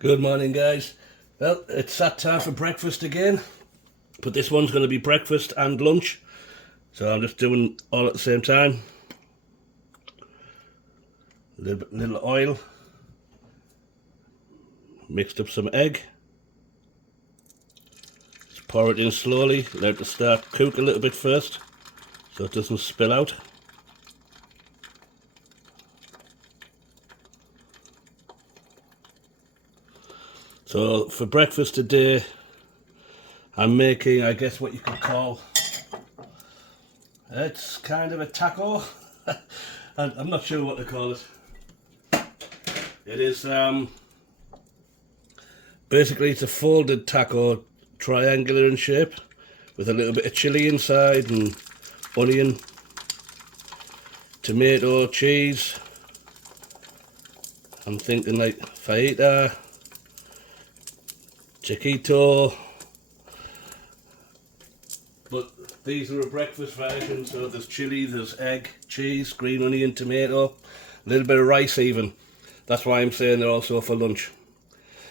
Good morning, guys. Well, it's that time for breakfast again, but this one's going to be breakfast and lunch, so I'm just doing all at the same time. A little oil, mixed up some egg, just pour it in slowly, let it start cook a little bit first so it doesn't spill out. So for breakfast today, I'm making, I guess, what you could call, it's kind of a taco. I'm not sure what to call it. It is basically it's a folded taco, triangular in shape, with a little bit of chili inside and onion, tomato, cheese. I'm thinking like fajita, chiquito, but these are a breakfast version, so there's chili, there's egg, cheese, green onion, tomato, a little bit of rice even. That's why I'm saying they're also for lunch.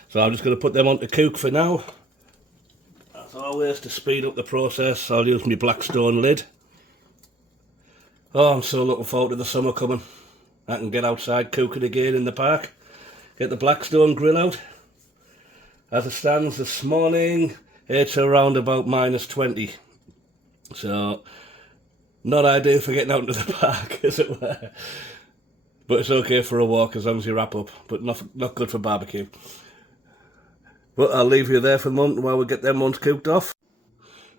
So I'm just going to put them on to cook for now. As always, to speed up the process, I'll use my Blackstone lid. Oh, I'm so looking forward to the summer coming. I can get outside cooking again in the park. Get the Blackstone grill out. As it stands this morning, it's around about -20. So, not ideal for getting out into the park, as it were. But it's okay for a walk as long as you wrap up. But not good for barbecue. But I'll leave you there for a moment while we get them ones cooked off.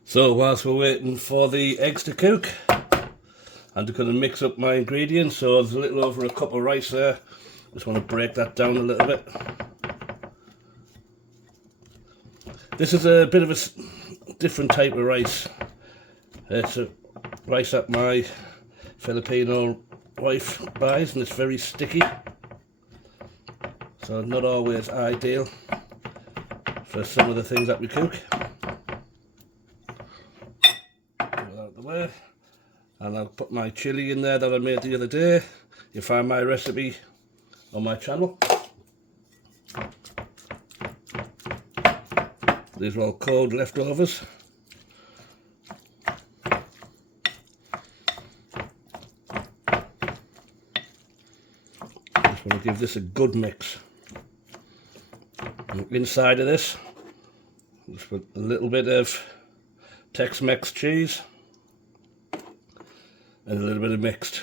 So whilst we're waiting for the eggs to cook, I'm just going to mix up my ingredients. So there's a little over a cup of rice there. Just want to break that down a little bit. This is a bit of a different type of rice. It's a rice that my Filipino wife buys, and it's very sticky, so not always ideal for some of the things that we cook. Get out of the way, and I'll put my chili in there that I made the other day. You'll find my recipe on my channel. These are all cold leftovers. Just want to give this a good mix. And inside of this, just put a little bit of Tex-Mex cheese and a little bit of mixed.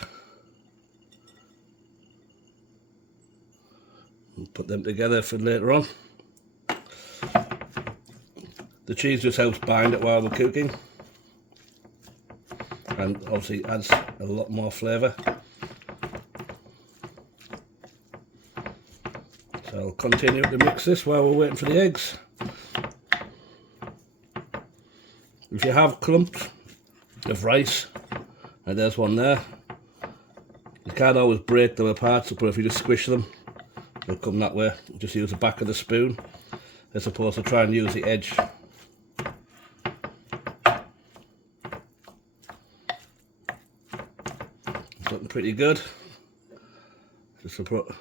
And put them together for later on. The cheese just helps bind it while we're cooking, and obviously adds a lot more flavour. So I'll continue to mix this while we're waiting for the eggs. If you have clumps of rice, and there's one there, you can't always break them apart, but if you just squish them, they'll come that way. Just use the back of the spoon as opposed to try and use the edge. It's looking pretty good. Just to put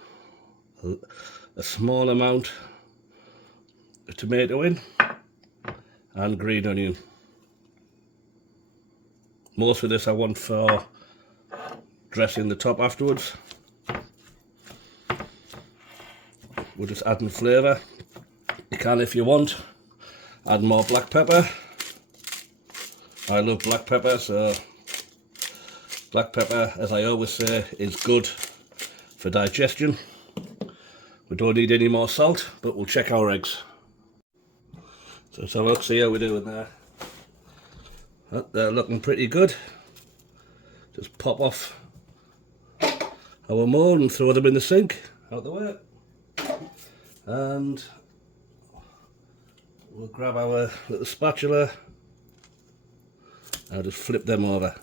a small amount of tomato in and green onion. Most of this I want for dressing the top afterwards. We're just adding flavour. You can, if you want, add more black pepper. I love black pepper, so black pepper, as I always say, is good for digestion. We don't need any more salt, but we'll check our eggs. So let's have a look, see how we're doing there. They're looking pretty good. Just pop off our mould and throw them in the sink, out the way. And we'll grab our little spatula and just flip them over.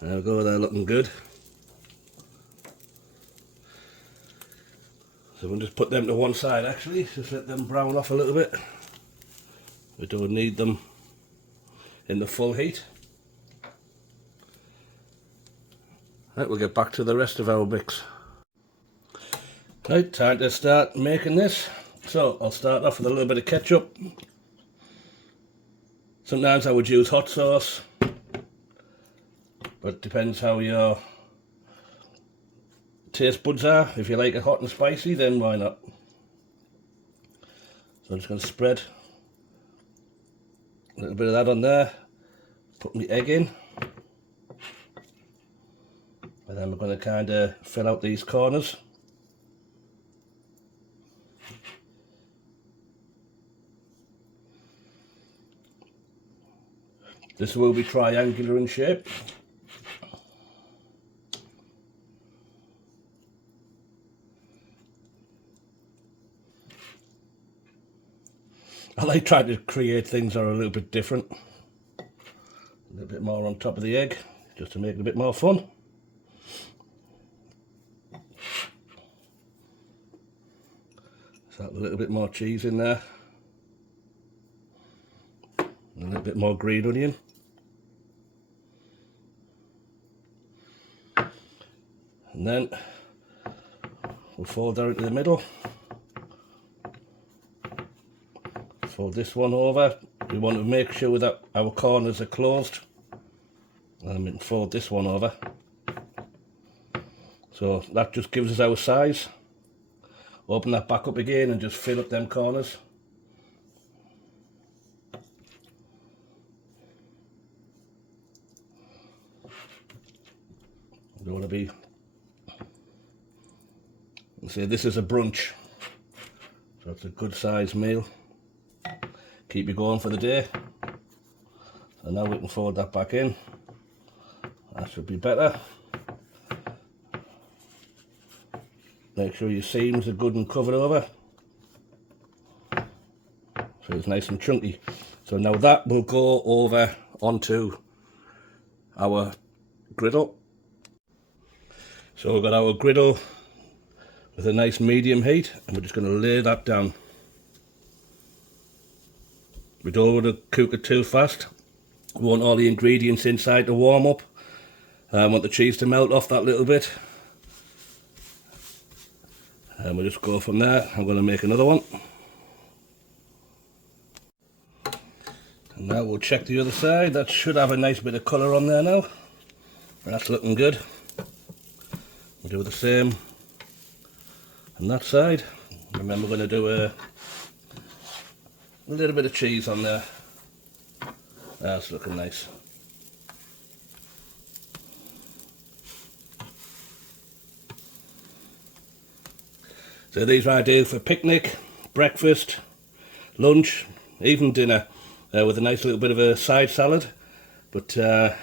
There we go, they're looking good. So we'll just put them to one side actually, just let them brown off a little bit. We don't need them in the full heat. Right, we'll get back to the rest of our mix. Right, time to start making this. So I'll start off with a little bit of ketchup. Sometimes I would use hot sauce, but it depends how your taste buds are. If you like it hot and spicy, then why not? So I'm just going to spread a little bit of that on there, put my egg in, and then we're going to kind of fill out these corners. This will be triangular in shape. I like trying to create things that are a little bit different. A little bit more on top of the egg, just to make it a bit more fun. So a little bit more cheese in there. A little bit more green onion. And then we'll fold that into the middle. Fold this one over. We want to make sure that our corners are closed. And we can fold this one over. So that just gives us our size. Open that back up again and just fill up them corners. We don't want to be... See, this is a brunch. So it's a good size meal. Keep you going for the day. So now we can fold that back in. That should be better. Make sure your seams are good and covered over. So it's nice and chunky. So now that will go over onto our griddle. So we've got our griddle with a nice medium heat, and we're just going to lay that down. We don't want to cook it too fast. We want all the ingredients inside to warm up. I want the cheese to melt off that little bit. And we'll just go from there. I'm going to make another one. And now we'll check the other side. That should have a nice bit of colour on there now. That's looking good. We'll do the same on that side. Remember, we're going to do a little bit of cheese on there. That's looking nice. So these are ideal for picnic, breakfast, lunch, even dinner, with a nice little bit of a side salad. But like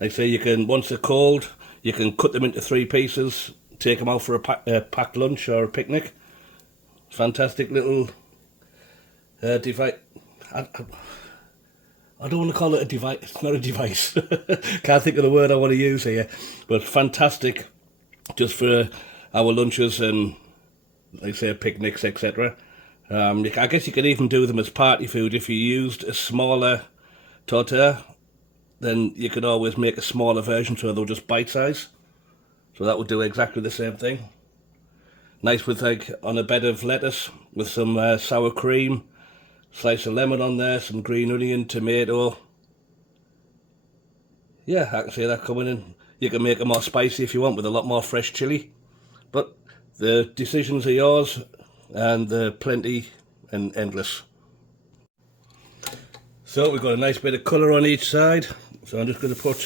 I say, you can, once they're cold, you can cut them into 3 pieces, take them out for a packed lunch or a picnic. Fantastic little device. I don't want to call it a device. It's not a device. Can't think of the word I want to use here. But fantastic, just for our lunches and, like I say, picnics, etc. I guess you could even do them as party food. If you used a smaller tortilla, then you could always make a smaller version so they're just bite size. So that would do exactly the same thing. Nice with, like, on a bed of lettuce with some sour cream, slice of lemon on there, some green onion, tomato. Yeah, I can see that coming in. You can make it more spicy if you want with a lot more fresh chilli. But the decisions are yours, and they're plenty and endless. So we've got a nice bit of colour on each side. So I'm just going to put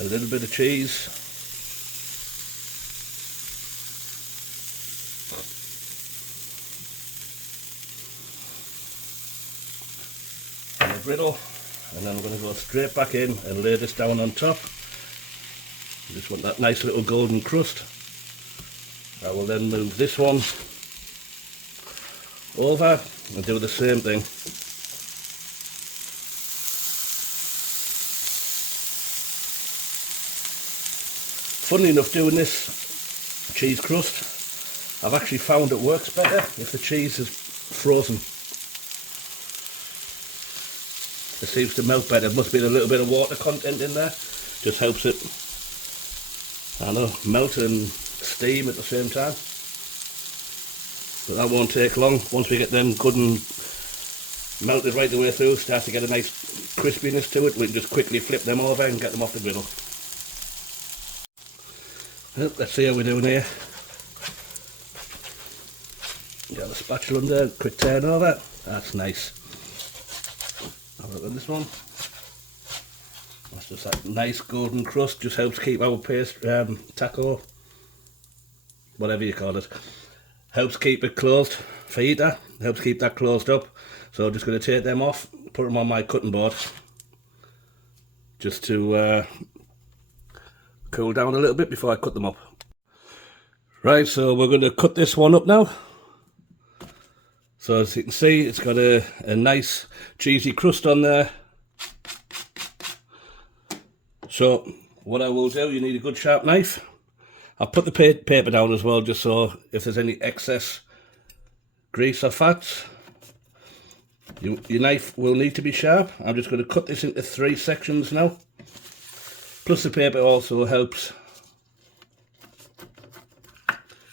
a little bit of cheese. On the griddle, and then I'm going to go straight back in and lay this down on top. I just want that nice little golden crust. I will then move this one over and do the same thing. Funny enough, doing this cheese crust, I've actually found it works better if the cheese is frozen. It seems to melt better. Must be a little bit of water content in there. Just helps it, I don't know, melt and steam at the same time. But that won't take long. Once we get them good and melted right the way through, start to get a nice crispiness to it, we can just quickly flip them over and get them off the griddle. Well, let's see how we're doing here. Got the spatula under, quick turn over. That's nice. Have a look at this one. That's just that nice golden crust, just helps keep our paste, taco, whatever you call it, helps keep it closed, fajita, helps keep that closed up. So I'm just going to take them off, put them on my cutting board, just to cool down a little bit before I cut them up. Right, so we're going to cut this one up now. So as you can see, it's got a nice cheesy crust on there. So what I will do, you need a good sharp knife. I'll put the paper down as well, just so if there's any excess grease or fats, your knife will need to be sharp. I'm just going to cut this into 3 sections now. Plus the paper also helps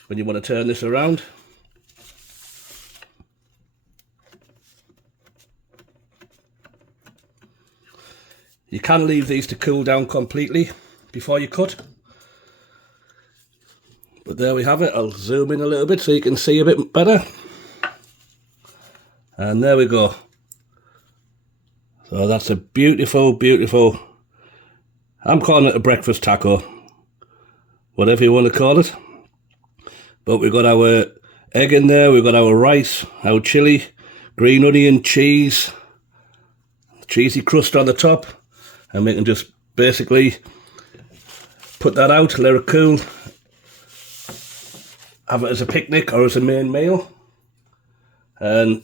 when you want to turn this around. You can leave these to cool down completely before you cut. But there we have it. I'll zoom in a little bit so you can see a bit better. And there we go. So that's a beautiful, beautiful, I'm calling it a breakfast taco, whatever you want to call it. But we've got our egg in there, we've got our rice, our chilli, green onion, cheese, cheesy crust on the top. And we can just basically put that out, let it cool, have it as a picnic or as a main meal. And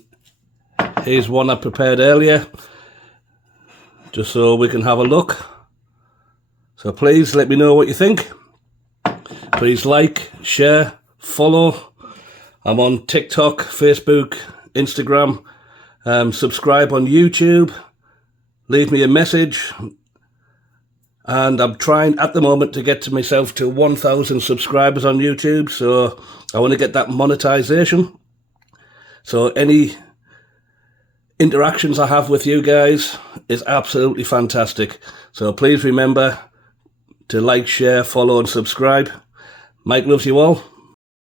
here's one I prepared earlier, just so we can have a look. So please let me know what you think. Please like, share, follow. I'm on TikTok, Facebook, Instagram. Subscribe on YouTube. Leave me a message. And I'm trying at the moment to get to myself to 1,000 subscribers on YouTube. So I want to get that monetization. So any interactions I have with you guys is absolutely fantastic. So please remember to like, share, follow and subscribe. Mike loves you all.